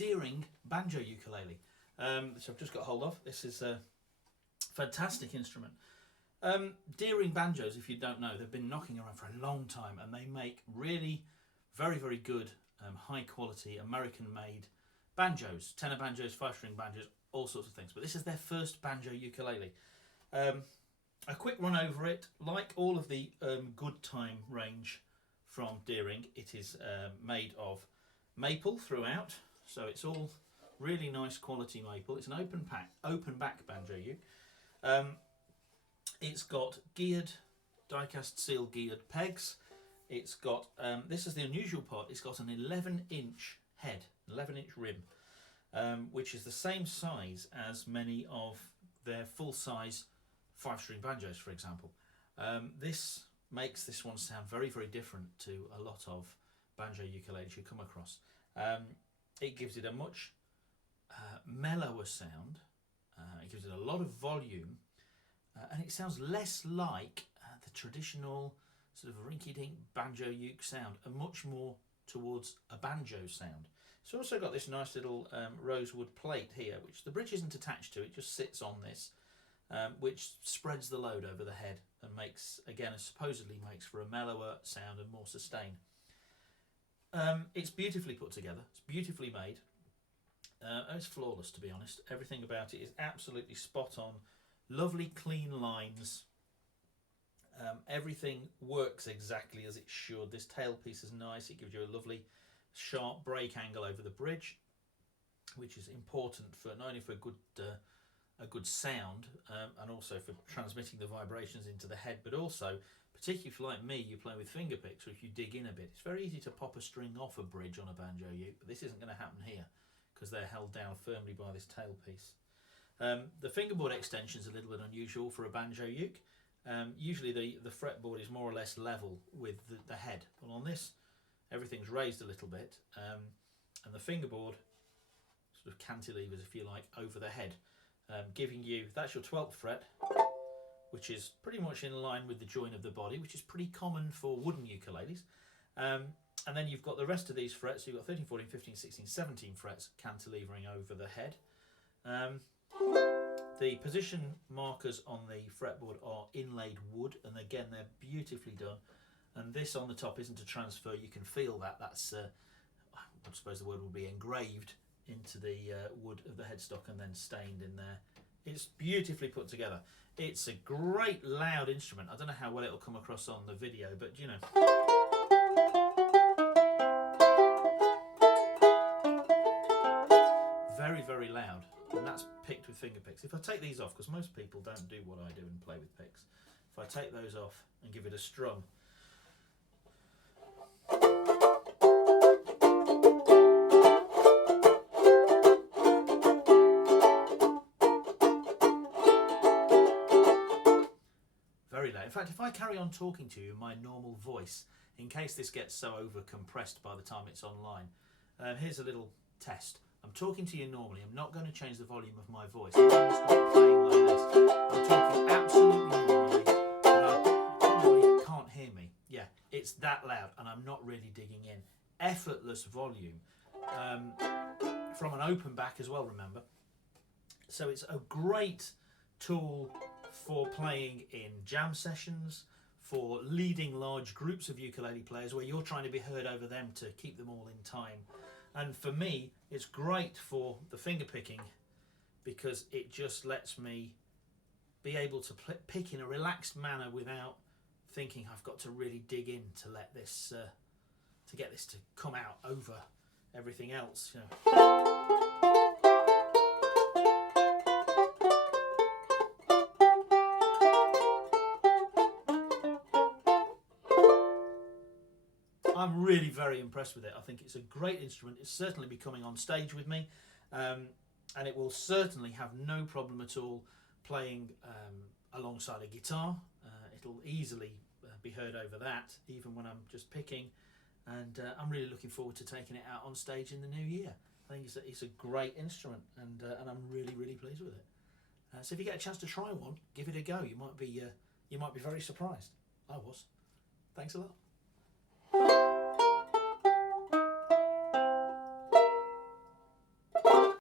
Deering Banjo Ukulele, which I've just got hold of. This is a fantastic instrument. Deering Banjos, if you don't know, they've been knocking around for a long time, and they make really very, very good, high quality American-made banjos, tenor banjos, 5-string banjos, all sorts of things. But this is their first banjo ukulele. A quick run over it. Like all of the Goodtime range from Deering, it is made of maple throughout, so it's all really nice quality maple. It's an open back banjo uke. It's got geared, die-cast steel geared pegs. It's got, this is the unusual part, it's got an 11-inch head, 11-inch rim, which is the same size as many of their full-size 5-string banjos, for example. This makes this one sound very, very different to a lot of banjo ukuleles you come across. It gives it a much mellower sound. It gives it a lot of volume, and it sounds less like the traditional sort of rinky-dink banjo uke sound, and much more towards a banjo sound. It's also got this nice little rosewood plate here, which the bridge isn't attached to, it just sits on this, which spreads the load over the head and makes, again, supposedly makes for a mellower sound and more sustain. It's beautifully put together, it's beautifully made. It's flawless, to be honest. Everything about it is absolutely spot on. Lovely clean lines. Everything works exactly as it should. This tailpiece is nice. It gives you a lovely sharp break angle over the bridge, which is important for not only for a good sound, and also for transmitting the vibrations into the head, but also, particularly if, like me, you play with finger picks, or if you dig in a bit, it's very easy to pop a string off a bridge on a banjo uke, but this isn't going to happen here because they're held down firmly by this tailpiece. The fingerboard extension is a little bit unusual for a banjo uke. Usually the fretboard is more or less level with the head, but on this everything's raised a little bit, and the fingerboard sort of cantilevers, if you like, over the head, giving you, that's your 12th fret, which is pretty much in line with the join of the body, which is pretty common for wooden ukuleles. And then you've got the rest of these frets, so you've got 13, 14, 15, 16, 17 frets cantilevering over the head. The position markers on the fretboard are inlaid wood, and again they're beautifully done. And this on the top isn't a transfer, you can feel that. That's, I suppose the word would be engraved into the wood of the headstock and then stained in there. It's beautifully put together. It's a great loud instrument. I don't know how well it'll come across on the video, but you know. Very, very loud, and that's picked with finger picks. If I take these off, because most people don't do what I do and play with picks, if I take those off and give it a strum, very loud. In fact, if I carry on talking to you in my normal voice, in case this gets so over compressed by the time it's online, here's a little test. I'm talking to you normally. I'm not going to change the volume of my voice. I'm going to start playing like this. I'm talking absolutely normally, but you probably can't hear me. Yeah, it's that loud, and I'm not really digging in. Effortless volume, from an open back as well, remember. So it's a great tool for playing in jam sessions, for leading large groups of ukulele players where you're trying to be heard over them to keep them all in time. And for me, it's great for the finger picking because it just lets me be able to pick in a relaxed manner without thinking I've got to really dig in to let this, to get this to come out over everything else. You know. I'm really very impressed with it. I think it's a great instrument. It's certainly be coming on stage with me, and it will certainly have no problem at all playing alongside a guitar. It'll easily be heard over that, even when I'm just picking, and I'm really looking forward to taking it out on stage in the new year. I think it's a great instrument, and I'm really, really pleased with it. So if you get a chance to try one, give it a go. You might be very surprised. I was. Thanks a lot.